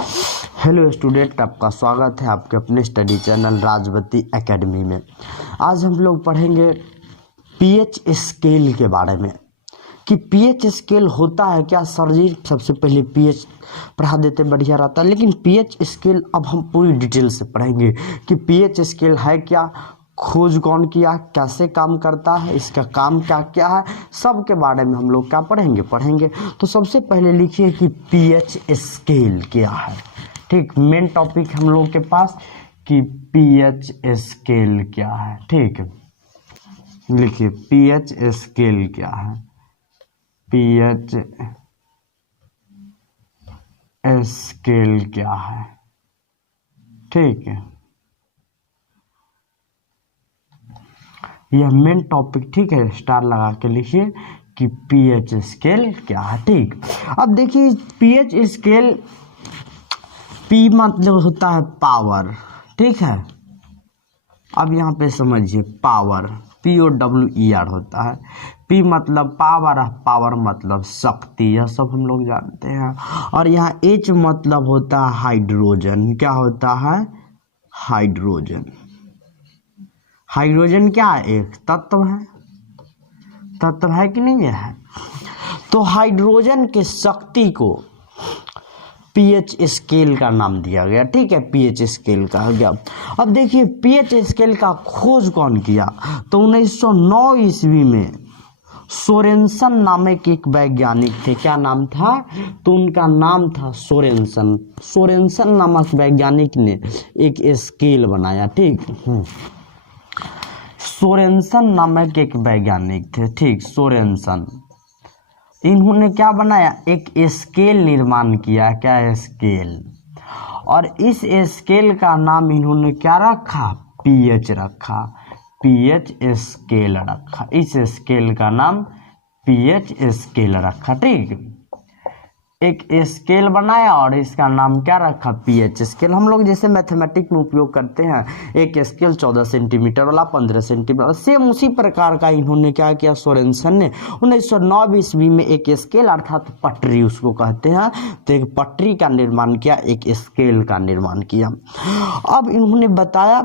Hello student, आपका स्वागत है आपके अपने स्टडी चैनल राजवती एकेडमी में। आज हम लोग पढ़ेंगे पीएच स्केल के बारे में कि पीएच स्केल होता है क्या। सर जी सबसे पहले पीएच पढ़ा देते बढ़िया रहता, लेकिन पीएच स्केल अब हम पूरी डिटेल से पढ़ेंगे कि पीएच स्केल है क्या, खोज कौन किया, कैसे काम करता है, इसका काम क्या क्या है, सब के बारे में हम लोग क्या पढ़ेंगे। तो सबसे पहले लिखिए कि पीएच स्केल क्या है। ठीक, मेन टॉपिक हम लोग के पास कि पीएच स्केल क्या है। ठीक, लिखिए पीएच स्केल क्या है। पीएच स्केल क्या है। ठीक है, यह मेन टॉपिक। ठीक है, स्टार लगा के लिखिए कि पीएच स्केल क्या है। ठीक, अब देखिए पीएच स्केल, पी मतलब होता है पावर। ठीक है, अब यहाँ पे समझिए पावर, POWER होता है। पी मतलब पावर, पावर मतलब शक्ति, यह सब हम लोग जानते हैं। और यहाँ H मतलब होता है हाइड्रोजन। क्या होता है? हाइड्रोजन। हाइड्रोजन क्या है? एक तत्व है। तत्व है कि नहीं है? तो हाइड्रोजन के शक्ति को पीएच स्केल का नाम दिया गया। ठीक है, पीएच स्केल कहा गया। अब देखिए पीएच स्केल का खोज कौन किया, तो 1909 ईस्वी में सोरेनसन नामक एक वैज्ञानिक थे। क्या नाम था? तो उनका नाम था सोरेनसन। सोरेनसन नामक वैज्ञानिक ने एक स्केल बनाया। ठीक, सोरेनसन नामक एक वैज्ञानिक थे। ठीक, सोरेनसन, इन्होंने क्या बनाया? एक स्केल निर्माण किया। क्या? स्केल। और इस स्केल का नाम इन्होंने क्या रखा? पीएच रखा। पीएच स्केल रखा। इस स्केल का नाम पीएच स्केल रखा। ठीक, एक स्केल बनाया और इसका नाम क्या रखा? PH scale. हम लोग जैसे मैथमेटिक्स में उपयोग करते हैं, एक स्केल 14 सेंटीमीटर वाला, 15 सेंटीमीटर, सेम उसी प्रकार का इन्होंने क्या किया? सोरेनसन ने 1909 ईस्वी में एक स्केल अर्थात पटरी उसको कहते हैं, तो एक पटरी का निर्माण किया, एक स्केल का निर्माण किया। अब इन्होंने बताया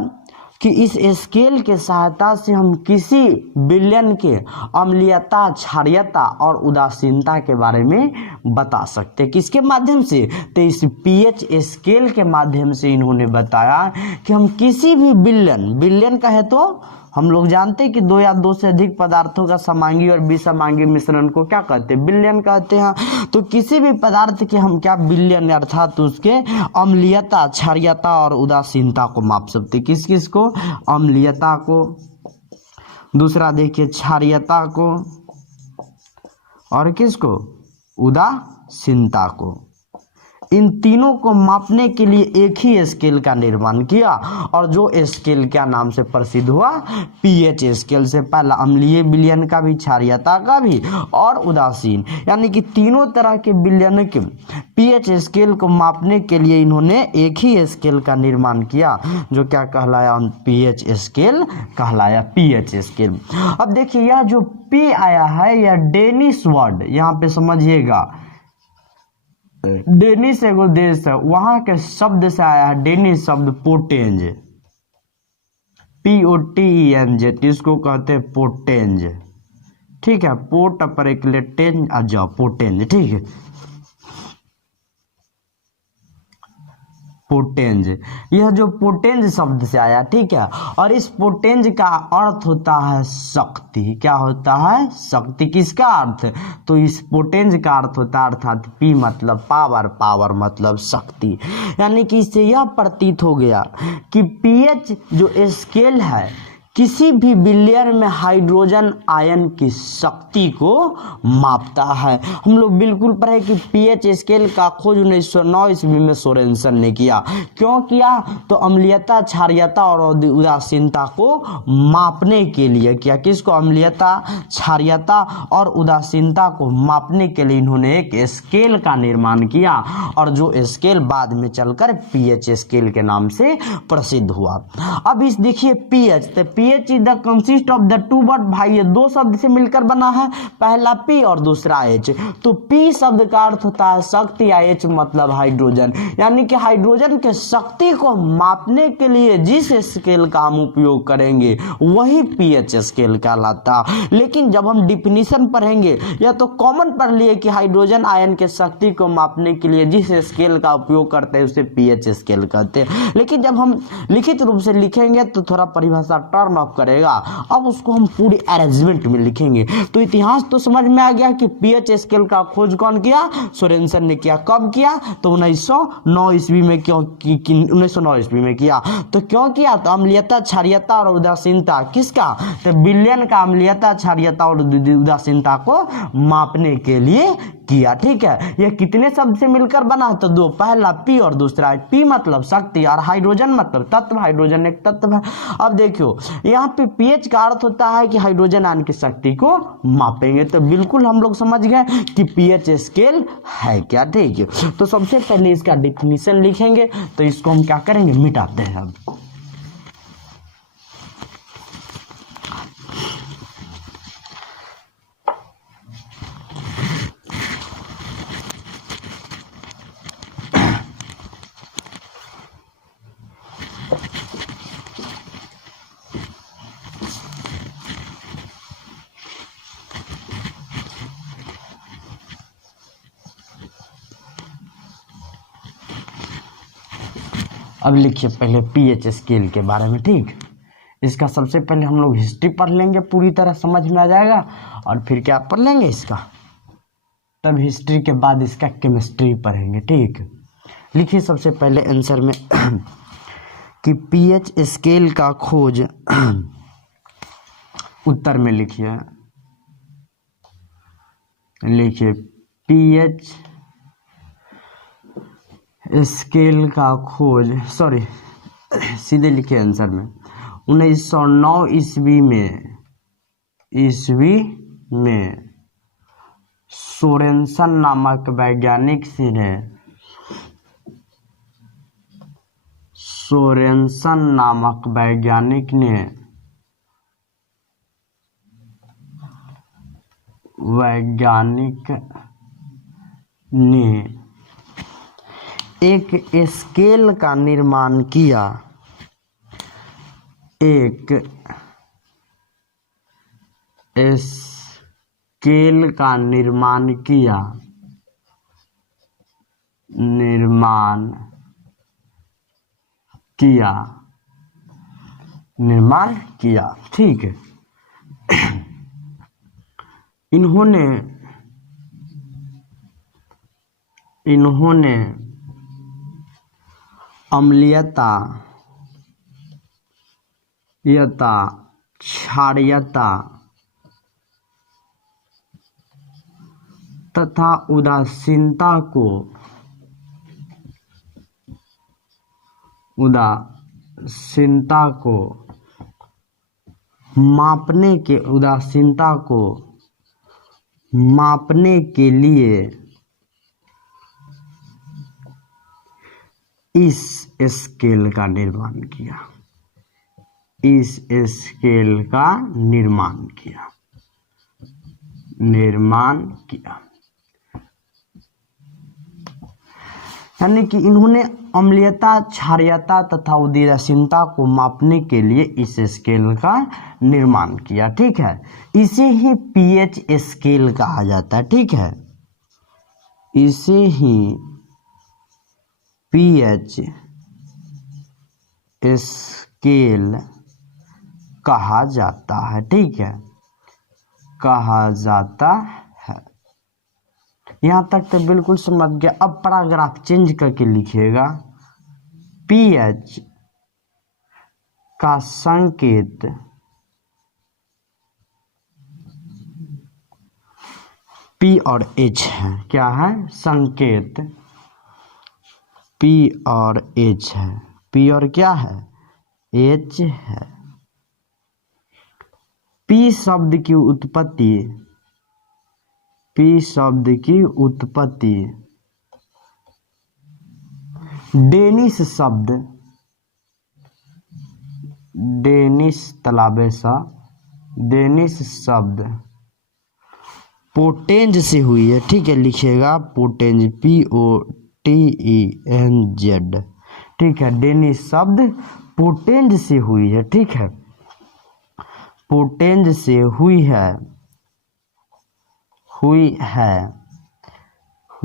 कि इस स्केल के सहायता से हम किसी विलयन के अम्लीयता, क्षारीयता और उदासीनता के बारे में बता सकते हैं। किसके माध्यम से? तो इस पीएच स्केल के माध्यम से इन्होंने बताया कि हम किसी भी विलयन का है तो हम लोग जानते हैं कि दो या दो से अधिक पदार्थों का समांगी और विसमांगी मिश्रण को क्या कहते हैं? विलयन कहते हैं। तो किसी भी पदार्थ के हम क्या विलयन अर्थात उसके अम्लीयता, क्षारीयता और उदासीनता को माप सकते हैं। किस किस को? अम्लीयता को, दूसरा देखिए क्षारीयता को, और किसको? उदासीनता को। इन तीनों को मापने के लिए एक ही स्केल का निर्माण किया, और जो स्केल क्या नाम से प्रसिद्ध हुआ? PH scale. से पहला अम्लीय विलयन का भी, क्षारीयता का भी और उदासीन, यानी कि तीनों तरह के विलयन के पीएच स्केल को मापने के लिए इन्होंने एक ही स्केल का निर्माण किया, जो क्या कहलाया? पीएच स्केल कहलाया। PH scale. अब देखिए यह जो पी आया है यह डेनिश वर्ड, यहाँ पे समझिएगा, डेनिश एगो देश है, वहां के शब्द से आया है। डेनिश शब्द पोटेंज, POTENJ, इसको कहते हैं पोटेंज। ठीक है, पोट पर एक लेटेंज आ जाओ, पोटेंज। ठीक है, पोटेंज, यह जो पोटेंज शब्द से आया। ठीक है, और इस पोटेंज का अर्थ होता है शक्ति। क्या होता है? शक्ति। किसका अर्थ? तो इस पोटेंज का अर्थ होता है, अर्थात पी मतलब पावर, पावर मतलब शक्ति। यानी कि इससे यह प्रतीत हो गया कि पीएच जो स्केल है किसी भी विलयन में हाइड्रोजन आयन की शक्ति को मापता है। हम लोग बिल्कुल पढ़े कि पीएच स्केल का खोज 1909 ईस्वी में सोरेनसन ने किया। क्यों किया? तो अम्लीयता, क्षारीयता और उदासीनता को मापने के लिए किया। किसको? अम्लीयता, क्षारीयता और उदासीनता को मापने के लिए इन्होंने एक स्केल का निर्माण किया, और जो स्केल बाद में चलकर पीएच स्केल के नाम से प्रसिद्ध हुआ। अब इस देखिए पीएच, तो pH is the consist of the two word. भाई ये दो शब्द से मिलकर बना है, पहला पी और दूसरा एच। तो पी शब्द का अर्थ होता है शक्ति या एच मतलब हाइड्रोजन, यानी कि हाइड्रोजन के शक्ति को मापने के लिए जिस स्केल का हम उपयोग करेंगे वही पीएच स्केल कहलाता। लेकिन जब हम डिफिनीशन पढ़ेंगे या तो कॉमन पढ़ लिए कि हाइड्रोजन आयन के शक्ति को मापने के लिए जिस स्केल का उपयोग करते हैं उसे पीएच स्केल कहते हैं। लेकिन जब हम लिखित रूप से लिखेंगे तो थोड़ा परिभाषा टर्न ऑफ करेगा, अब उसको हम पूरी अरेंजमेंट में लिखेंगे। तो इतिहास तो समझ में आ गया कि पीएच स्केल का खोज कौन किया, सोरेनसन ने किया। कब किया, तो 1909 ईस्वी में। क्यों 1909 ईस्वी में किया, तो क्यों किया, तो अम्लीयता, क्षारीयता और उदासीनता किसका, तो विलयन का अम्लीयता, क्षारीयता और उदासीनता को मापने के लिए किया। ठीक है, यह कितने शब्द से मिलकर बना, तो दो, पहला पी और दूसरा पी मतलब शक्ति और हाइड्रोजन मतलब तत्व। हाइड्रोजन एक तत्व है। अब देखियो यहाँ पे पीएच का अर्थ होता है कि हाइड्रोजन आयन की शक्ति को मापेंगे। तो बिल्कुल हम लोग समझ गए कि पीएच स्केल है क्या। ठीक है, तो सबसे पहले इसका डिफिनीशन लिखेंगे, तो इसको हम क्या करेंगे, मिटाते हैं। अब लिखिए पहले पीएच स्केल के बारे में। ठीक, इसका सबसे पहले हम लोग हिस्ट्री पढ़ लेंगे, पूरी तरह समझ में आ जाएगा। और फिर क्या पढ़ लेंगे इसका, तब हिस्ट्री के बाद इसका केमिस्ट्री पढ़ेंगे। ठीक, लिखिए सबसे पहले आंसर में कि पीएच स्केल का खोज उत्तर में लिखिए पीएच स्केल का खोज, सॉरी सीधे लिखे आंसर में, 1909 ईस्वी में सोरेनसन नामक वैज्ञानिक ने एक स्केल का निर्माण किया। एक स्केल का निर्माण किया। ठीक है, इन्होंने अम्लीयता, क्षारीयता तथा उदासीनता को मापने के लिए इस स्केल का निर्माण किया। यानी कि इन्होंने अम्लीयता, क्षारीयता तथा उदासीनता को मापने के लिए इस स्केल का निर्माण किया। ठीक है, इसे ही पीएच स्केल कहा जाता है। ठीक है, इसे ही पीएच स्केल कहा जाता है। ठीक है, कहा जाता है। यहाँ तक तो बिल्कुल समझ गया। अब पैराग्राफ चेंज करके लिखिएगा, पीएच का संकेत पी और एच है। क्या है, संकेत पी और एच है। पी और क्या है, एच है। पी शब्द की उत्पत्ति डेनिश तलाबेसा, डेनिश शब्द पोटेंज से हुई है, ठीक है, लिखिएगा पोटेंज, POTENZ, ठीक है, डेनिश शब्द पोटेंज से हुई है, ठीक है, पोटेंज से हुई है,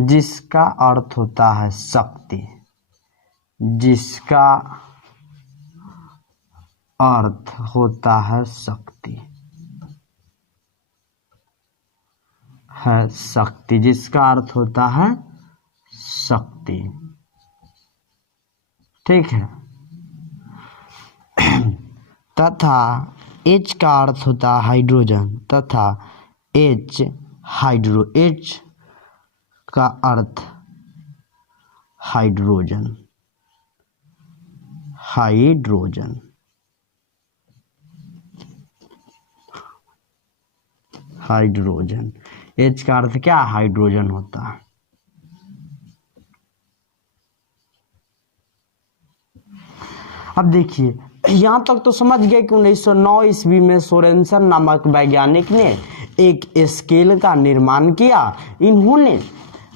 जिसका अर्थ होता है शक्ति, जिसका अर्थ होता है शक्ति, जिसका अर्थ होता है शक्ति, ठीक है, तथा H का अर्थ होता है हाइड्रोजन, तथा H का अर्थ हाइड्रोजन, H का अर्थ क्या, हाइड्रोजन होता है। अब देखिए यहाँ तक तो समझ गए कि 1909 ईस्वी में सोरेनसन नामक वैज्ञानिक ने एक स्केल का निर्माण किया। इन्होंने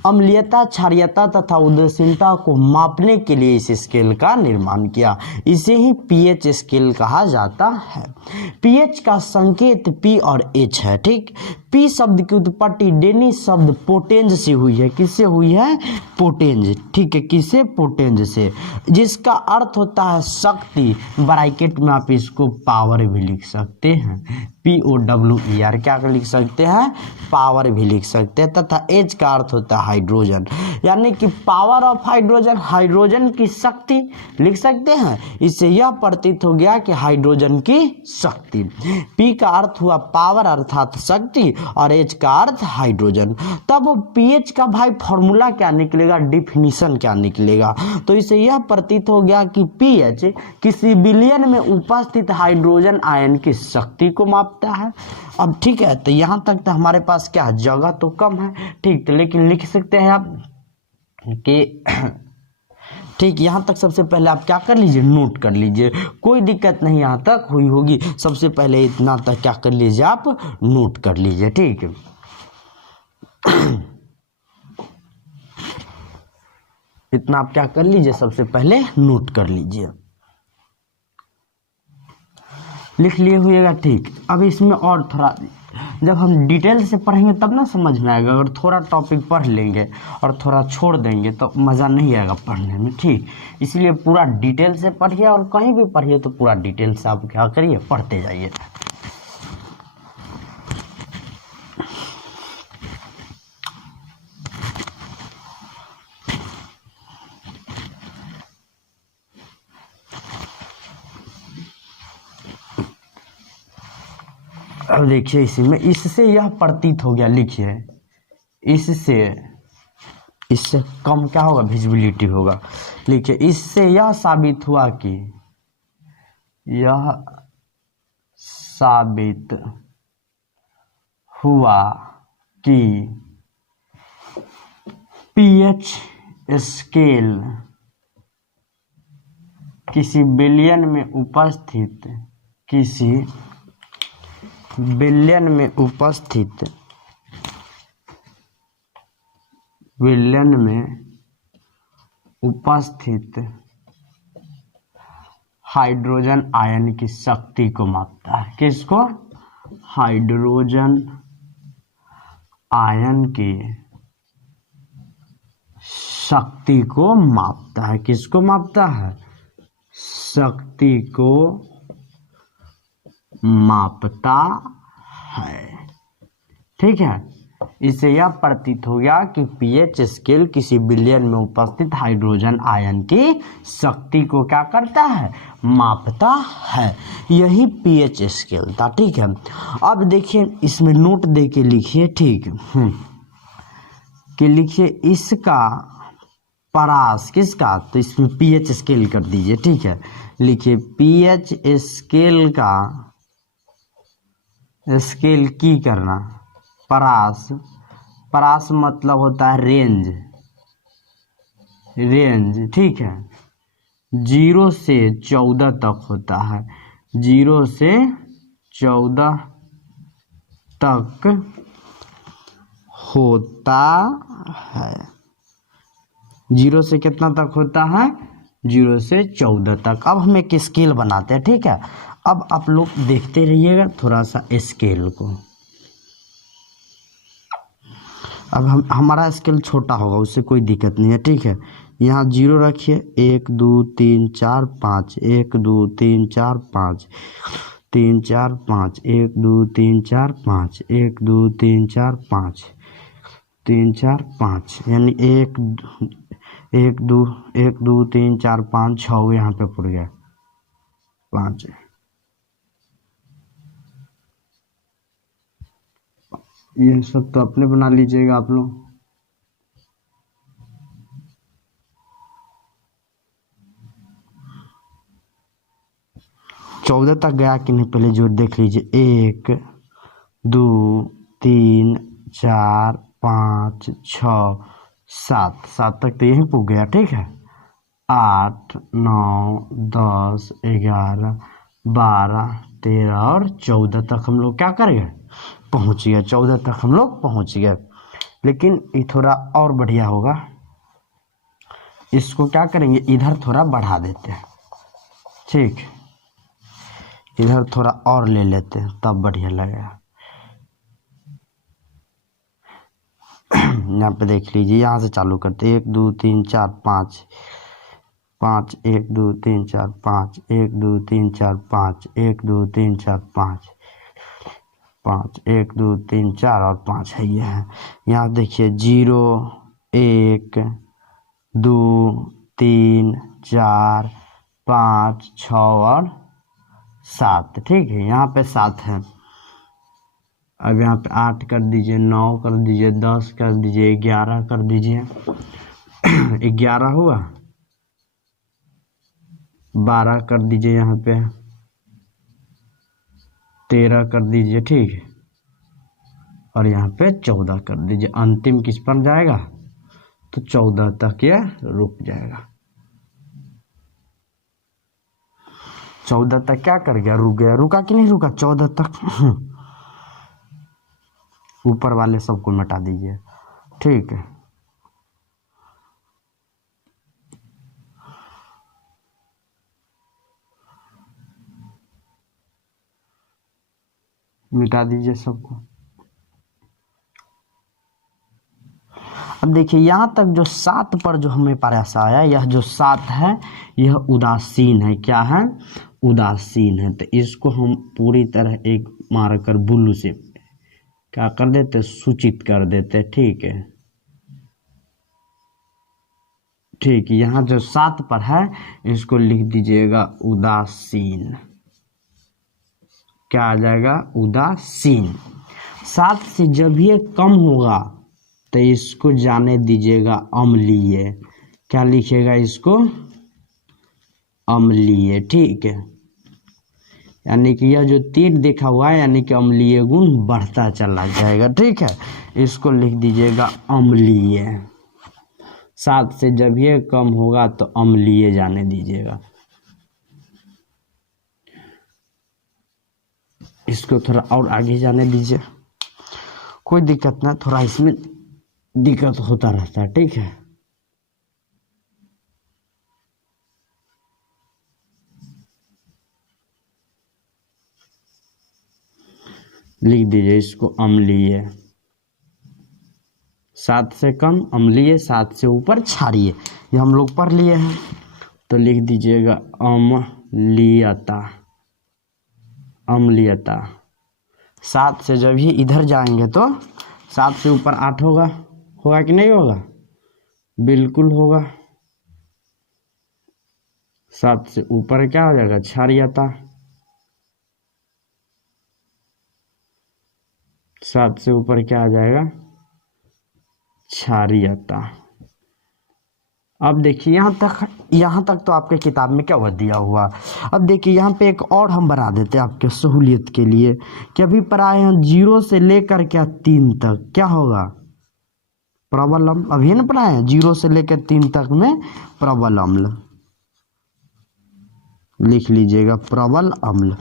अम्लीयता, क्षारीयता तथा उदासीनता को मापने के लिए इस स्केल का निर्माण किया। इसे ही पीएच स्केल कहा जाता है। पीएच का संकेत P और H है, ठीक। P शब्द की उत्पत्ति डेनिश शब्द पोटेंज से हुई है। किससे हुई है? पोटेंज, ठीक है, किससे? पोटेंज से, जिसका अर्थ होता है शक्ति। ब्रैकेट में आप इसको पावर भी लिख सकते हैं, POWER, क्या लिख सकते हैं? पावर भी लिख सकते हैं। तथा H का अर्थ होता है हाइड्रोजन, यानी कि पावर ऑफ हाइड्रोजन, हाइड्रोजन की शक्ति लिख सकते हैं। इससे यह प्रतीत हो गया कि हाइड्रोजन की शक्ति। P का अर्थ हुआ पावर अर्थात शक्ति और H का अर्थ हाइड्रोजन। तब pH का भाई फॉर्मूला क्या निकलेगा, डिफिनीशन क्या निकलेगा? तो इससे यह प्रतीत हो गया कि pH किसी विलयन में उपस्थित हाइड्रोजन आयन की शक्ति को मापता है। अब ठीक है, तो यहाँ तक तो हमारे पास क्या है, जगह तो कम है, ठीक, लेकिन लिख सकते हैं आप कि ठीक, यहाँ तक सबसे पहले आप क्या कर लीजिए, नोट कर लीजिए, कोई दिक्कत नहीं यहाँ तक हुई होगी। सबसे पहले इतना तक क्या कर लीजिए, आप नोट कर लीजिए, ठीक। इतना आप क्या कर लीजिए, सबसे पहले नोट कर लीजिए, लिख लिए हुएगा, ठीक। अब इसमें और थोड़ा जब हम डिटेल से पढ़ेंगे तब ना समझ में आएगा। अगर थोड़ा टॉपिक पढ़ लेंगे और थोड़ा छोड़ देंगे तो मज़ा नहीं आएगा पढ़ने में, ठीक। इसलिए पूरा डिटेल से पढ़िए, और कहीं भी पढ़िए तो पूरा डिटेल से आप क्या करिए, पढ़ते जाइए। अब देखिए इसमें, इससे यह प्रतीत हो गया, लिखिए, इससे कम क्या होगा, विजिबिलिटी होगा। लिखिए, इससे यह साबित हुआ कि pH स्केल किसी विलयन में उपस्थित हाइड्रोजन आयन की शक्ति को मापता है। किसको? हाइड्रोजन आयन की शक्ति को मापता है। किसको मापता है? शक्ति को मापता है, ठीक है। इससे यह प्रतीत हो गया कि pH स्केल किसी विलयन में उपस्थित हाइड्रोजन आयन की शक्ति को क्या करता है, मापता है। यही pH स्केल था, ठीक है। अब देखिए इसमें नोट दे के लिखिए, ठीक, कि लिखिए इसका परास किसका, तो इसमें pH स्केल कर दीजिए, ठीक है। लिखिए pH स्केल का स्केल की करना, परास मतलब होता है रेंज, ठीक है, 0 से 14 तक होता है। 0 से 14 तक होता है। 0 से कितना तक होता है? 0 से 14 तक। अब हम एक स्केल बनाते हैं, ठीक है। अब आप लोग देखते रहिएगा थोड़ा सा स्केल को। अब हमारा स्केल छोटा होगा, उससे कोई दिक्कत नहीं है, ठीक है। यहाँ 0 रखिए, 1 2 3 4 5, 1 2 3 4 5, 3 4 5, 1 2 3 4 5, 1 2 3 4 5, 3 4 5, यानी 1 2 1 2 3 4 5 6 यहाँ पे पड़ गया 5। ये सब तो अपने बना लीजिएगा आप लोग। चौदह तक गया कि नहीं पहले जोड़ देख लीजिए। 1 2 3 4 5 6 7, 7 तक तो यहीं पुग गया, ठीक है। 8 9 10 11 12 13 और 14 तक हम लोग क्या कर गए? पहुँच गए। 14 तक हम लोग पहुँच गए। लेकिन ये थोड़ा और बढ़िया होगा, इसको क्या करेंगे, इधर थोड़ा बढ़ा देते हैं, ठीक। इधर थोड़ा और ले लेते हैं तब बढ़िया लगेगा। यहाँ पे देख लीजिए, यहाँ से चालू करते हैं। 1 2 3 4 5 5, 1 2 3 4 5, 1 2 3 4 5, 1 2 3 4 5 5, 1 2 3 4 और 5 है ये है। यहाँ देखिए 0 1 2 3 4 5 6 और 7, ठीक है। यहाँ पे 7 है। अब यहाँ पे 8 कर दीजिए, 9 कर दीजिए, 10 कर दीजिए, 11 कर दीजिए। 11 हुआ। 12 कर दीजिए, यहाँ पे 13 कर दीजिए, ठीक है। और यहाँ पे 14 कर दीजिए। अंतिम किस पर जाएगा? तो 14 तक ये रुक जाएगा। 14 तक क्या कर गया? रुक गया। रुका कि नहीं रुका? 14 तक। ऊपर वाले सबको मिटा दीजिए, ठीक है। मिटा दीजिए सबको। अब देखिए यहाँ तक जो 7 पर जो हमें पास आया, यह जो 7 है यह उदासीन है। क्या है? उदासीन है। तो इसको हम पूरी तरह एक मार्कर ब्लू से क्या कर देते? सूचित कर देते, ठीक है। ठीक, यहाँ जो 7 पर है इसको लिख दीजिएगा उदासीन। क्या आ जाएगा? उदासीन। 7 से जब ये कम होगा तो इसको जाने दीजिएगा अम्लीय। क्या लिखेगा इसको? अम्लीय, ठीक है। यानी कि यह जो तीर देखा हुआ है यानी कि अम्लीय गुण बढ़ता चला जाएगा, ठीक है। इसको लिख दीजिएगा अम्लीय। 7 से जब ये कम होगा तो अम्लीय जाने दीजिएगा। इसको थोड़ा और आगे जाने दीजिए, कोई दिक्कत ना, थोड़ा इसमें दिक्कत होता रहता है, ठीक है। लिख दीजिए इसको अम्लीय। 7 से कम अम्लीय, 7 से ऊपर क्षारीय। ये हम लोग पढ़ लिए हैं, तो लिख दीजिएगा अम्लीयता। अम्लीयता। 7 से जब ही इधर जाएंगे तो 7 से ऊपर 8 होगा। होगा कि नहीं होगा? बिल्कुल होगा। 7 से ऊपर क्या हो जाएगा? क्षारीयता। 7 से ऊपर क्या आ जाएगा? क्षारीयता। अब देखिए यहाँ तक तो आपके किताब में क्या हुआ दिया हुआ। अब देखिए यहाँ पे एक और हम बना देते हैं आपके सहूलियत के लिए कि अभी पढ़ाए हैं 0 से लेकर क्या 3 तक क्या होगा? प्रबल अम्ल। अभी ना पढ़ाए हैं 0 से लेकर 3 तक में प्रबल अम्ल। लिख लीजिएगा प्रबल अम्ल,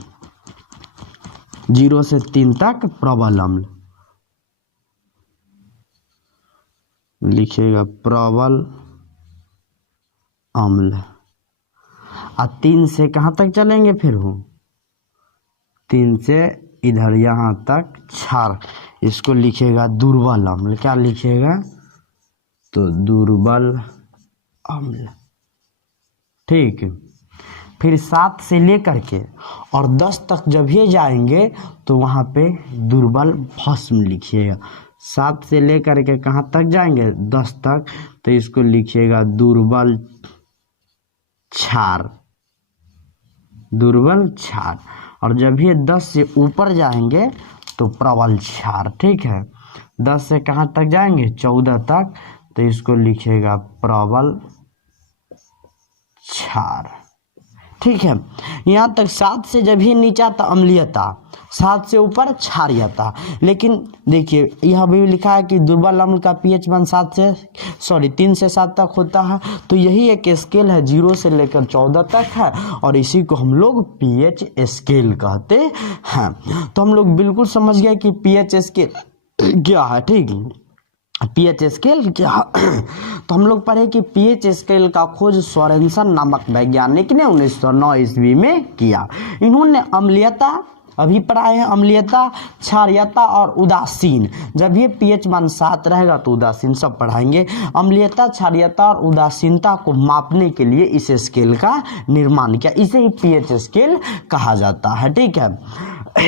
0 से 3 तक प्रबल अम्ल, लिखिएगा प्रबल अम्ल। और 3 से कहाँ तक चलेंगे फिर हो, 3 से इधर यहाँ तक क्षार, इसको लिखिएगा दुर्बल अम्ल। क्या लिखिएगा, तो दुर्बल अम्ल। ठीक, फिर 7 से लेकर के और 10 तक जब ये जाएंगे तो वहाँ पे दुर्बल भस्म लिखिएगा। 7 से लेकर के कहाँ तक जाएंगे, 10 तक, तो इसको लिखिएगा दुर्बल क्षार, दुर्बल क्षार। और जब ये 10 से ऊपर जाएंगे तो प्रबल क्षार। ठीक है, 10 से कहाँ तक जाएंगे, 14 तक, तो इसको लिखिएगा प्रबल क्षार। ठीक है, यहाँ तक 7 से जब ही नीचा था अम्लीयता, 7 से ऊपर क्षारीयता। लेकिन देखिए यह भी लिखा है कि दुर्बल अम्ल का पीएच मान 3 से 7 तक होता है। तो यही एक स्केल है, 0 से लेकर 14 तक है, और इसी को हम लोग पीएच स्केल कहते हैं। तो हम लोग बिल्कुल समझ गए कि पीएच स्केल क्या है। ठीक, पीएच स्केल क्या तो हम लोग पढ़े कि पीएच स्केल का खोज सोरेनसन नामक वैज्ञानिक ने 1909 ईस्वी में किया। इन्होंने अम्लीयता अभी पढ़ाए हैं, अम्लीयता, क्षारीयता और उदासीन। जब ये पीएच मान 7 रहेगा तो उदासीन सब पढ़ाएंगे। अम्लीयता, क्षारीयता और उदासीनता को मापने के लिए इस स्केल का निर्माण किया। इसे ही पीएच स्केल कहा जाता है। ठीक है,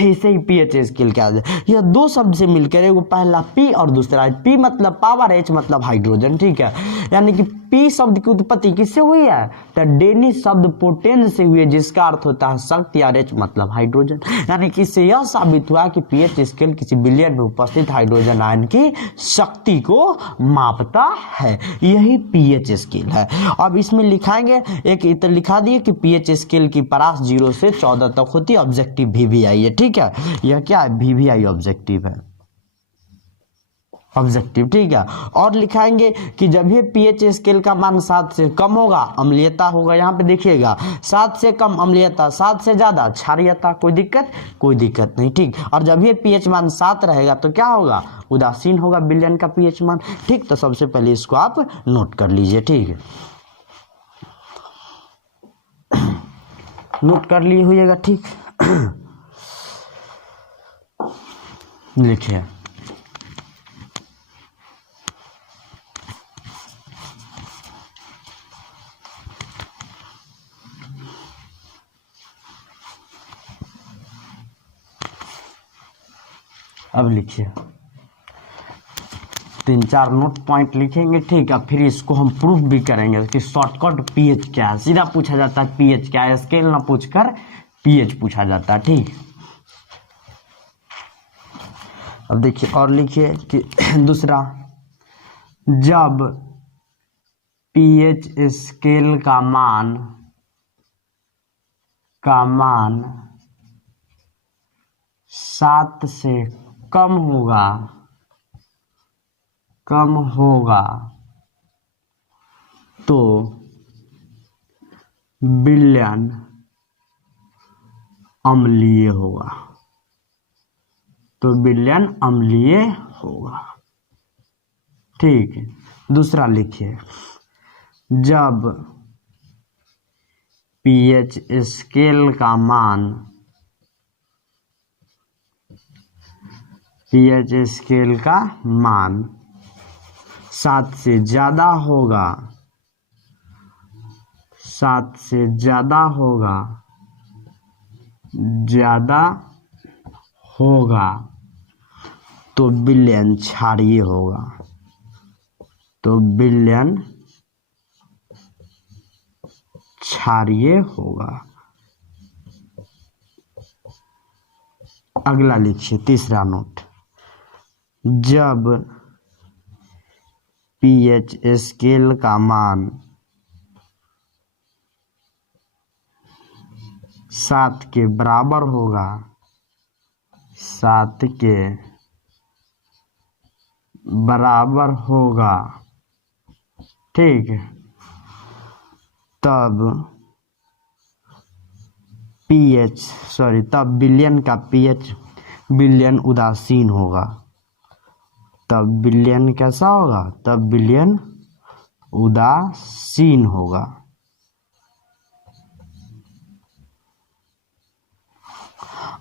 इसे ही पीएच स्केल क्या है। यह 2 शब्द से मिलकर, एगो पहला पी और दूसरा पी मतलब पावर, एच मतलब हाइड्रोजन। ठीक है, यानी कि पी शब्द की उत्पत्ति किससे हुई है, तो डेनिश शब्द पोटेन से हुई है, जिसका अर्थ होता है शक्ति, और एच मतलब हाइड्रोजन। यानी कि इससे यह साबित हुआ कि पीएच स्केल किसी बिलियन में उपस्थित हाइड्रोजन आयन की शक्ति को मापता है। यही पीएच स्केल है। अब इसमें लिखाएंगे, एक इधर लिखा दिए कि पीएच स्केल की परास 0 से 14 तक होती है। ऑब्जेक्टिव वीवीआई है। ठीक है, यह क्या है, वीवीआई ऑब्जेक्टिव है, ऑब्जेक्टिव। ठीक है, और लिखाएंगे कि जब ये पीएच स्केल का मान 7 से कम होगा अम्लीयता होगा। यहाँ पे देखिएगा 7 से कम अम्लीयता, 7 से ज्यादा क्षारीयता। कोई दिक्कत नहीं। ठीक, और जब ये पीएच मान 7 रहेगा तो क्या होगा, उदासीन होगा, बिलियन का पीएच मान। ठीक, तो सबसे पहले इसको आप नोट कर लीजिए। ठीक है, नोट कर लिए होइएगा। ठीक, लिखिए अब लिखिए 3-4 नोट पॉइंट लिखेंगे। ठीक है, फिर इसको हम प्रूफ भी करेंगे कि शॉर्टकट पीएच क्या है। सीधा पूछा जाता है पीएच क्या है, स्केल ना पूछकर पीएच पूछा जाता है। ठीक, अब देखिए और लिखिए कि दूसरा, जब पीएच स्केल का मान 7 से कम होगा तो विलयन अम्लीय होगा, ठीक है, दूसरा लिखिए, जब पीएच स्केल का मान 7 से ज्यादा होगा तो विलयन क्षारीय होगा, अगला लिखिए तीसरा नोट, जब पीएच स्केल का मान 7 के बराबर होगा, ठीक, तब पीएच सॉरी तब विलयन का पीएच विलयन उदासीन होगा। तब विलयन कैसा होगा? तब विलयन उदासीन होगा।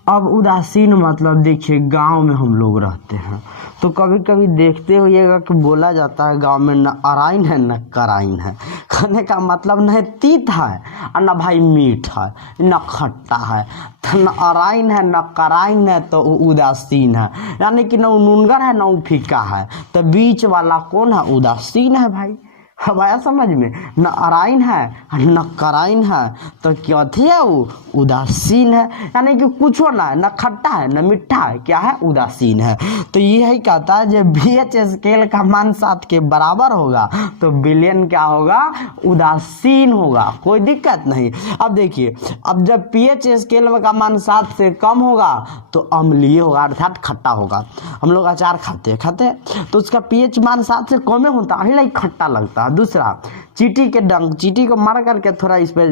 अब उदासीन मतलब देखिए गांव में हम लोग रहते हैं तो कभी कभी देखते होइएगा कि बोला जाता है गांव में न अराइन है न कराइन है। कहने का मतलब न तीत है और न भाई मीठ है न खट्टा है, तो न अराइन है न कराइन है तो उदासीन है, यानी कि न नूनगर है न फीका है, तो बीच वाला कौन है? उदासीन है भाई। अब आया समझ में? न अराइन है न कराइन है तो क्या थी है? वो उदासीन है, यानी कि कुछ ना है, न खट्टा है न मीठा है, क्या है? उदासीन है। तो यही कहता है जब बीएच स्केल का मान 7 के बराबर होगा तो विलयन क्या होगा? उदासीन होगा, कोई दिक्कत नहीं। अब देखिए, अब जब पीएच स्केल का मान 7 से कम होगा तो अम्लीय होगा, अर्थात खट्टा होगा। हम लोग अचार खाते तो उसका पीएच मान 7 से कम होता है, लाइक खट्टा लगता है। दूसरा, चींटी के डंक, चींटी को मार करके थोड़ा इस पे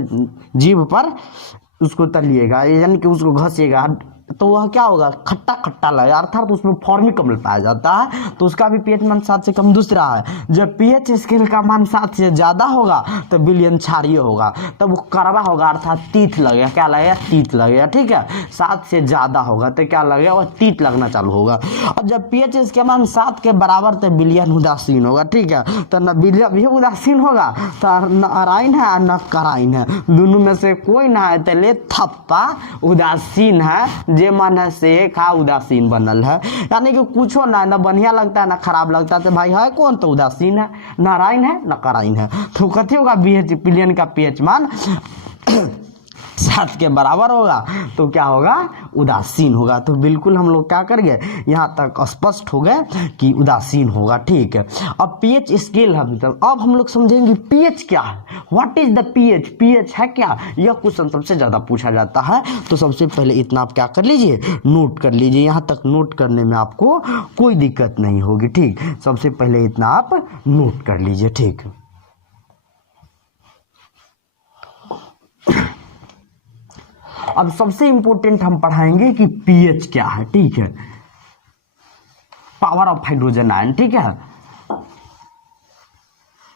जीभ पर उसको तलिएगा, यानी कि उसको घसेगा तो वह क्या होगा? खट्टा खट्टा लगेगा, अर्थात उसमें फॉर्मिक अम्ल पाया जाता है, तो उसका भी पीएच मान 7 से कम। दूसरा है, जब पीएच स्केल का मान 7 से ज्यादा होगा तो विलयन क्षारीय होगा, तब वो कड़वा होगा, अर्थात तीत लगेगा। क्या लगेगा? तीत लगेगा, ठीक है। 7 से ज्यादा होगा तो क्या लगेगा? वह तीत लगना चालू होगा। और जब पीएच इसके मान 7 के बराबर तो विलयन उदासीन होगा, ठीक है। तो न विलयन भी उदासीन होगा, तो न अराइन है न कराइन है, दोनों में से कोई ना है, तो ले थप्पा उदासीन है, जे मन है से खा उदासीन बनल है, यानी कि कुछ ना न बढ़िया लगता है न खराब लगता है, तो भाई है कौन? तो उदासीन है, न अराइन है न कराइन है। तो कथी होगा? विलयन का पीएच मान 7 के बराबर होगा तो क्या होगा? उदासीन होगा। तो बिल्कुल हम लोग क्या कर गए, यहाँ तक स्पष्ट हो गए कि उदासीन होगा, ठीक है। अब पीएच स्केल है, मतलब अब हम लोग समझेंगे पीएच क्या है, what is the pH, pH है क्या? यह क्वेश्चन सबसे ज्यादा पूछा जाता है। तो सबसे पहले इतना आप क्या कर लीजिए, नोट कर लीजिए। यहाँ तक नोट करने में आपको कोई दिक्कत नहीं होगी, ठीक। सबसे पहले इतना आप नोट कर लीजिए, ठीक। अब सबसे इंपॉर्टेंट हम पढ़ाएंगे कि पीएच क्या है, ठीक है। पावर ऑफ हाइड्रोजन आयन, ठीक है।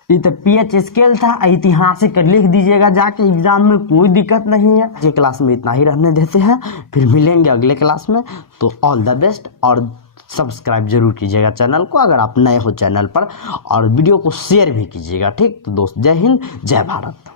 ये तो पीएच स्केल था, ऐतिहासिक लिख दीजिएगा जाके एग्जाम में, कोई दिक्कत नहीं है। ये क्लास में इतना ही रहने देते हैं, फिर मिलेंगे अगले क्लास में। तो ऑल द बेस्ट, और सब्सक्राइब जरूर कीजिएगा चैनल को अगर आप नए हो चैनल पर, और वीडियो को शेयर भी कीजिएगा, ठीक। तो दोस्त, जय हिंद, जय भारत।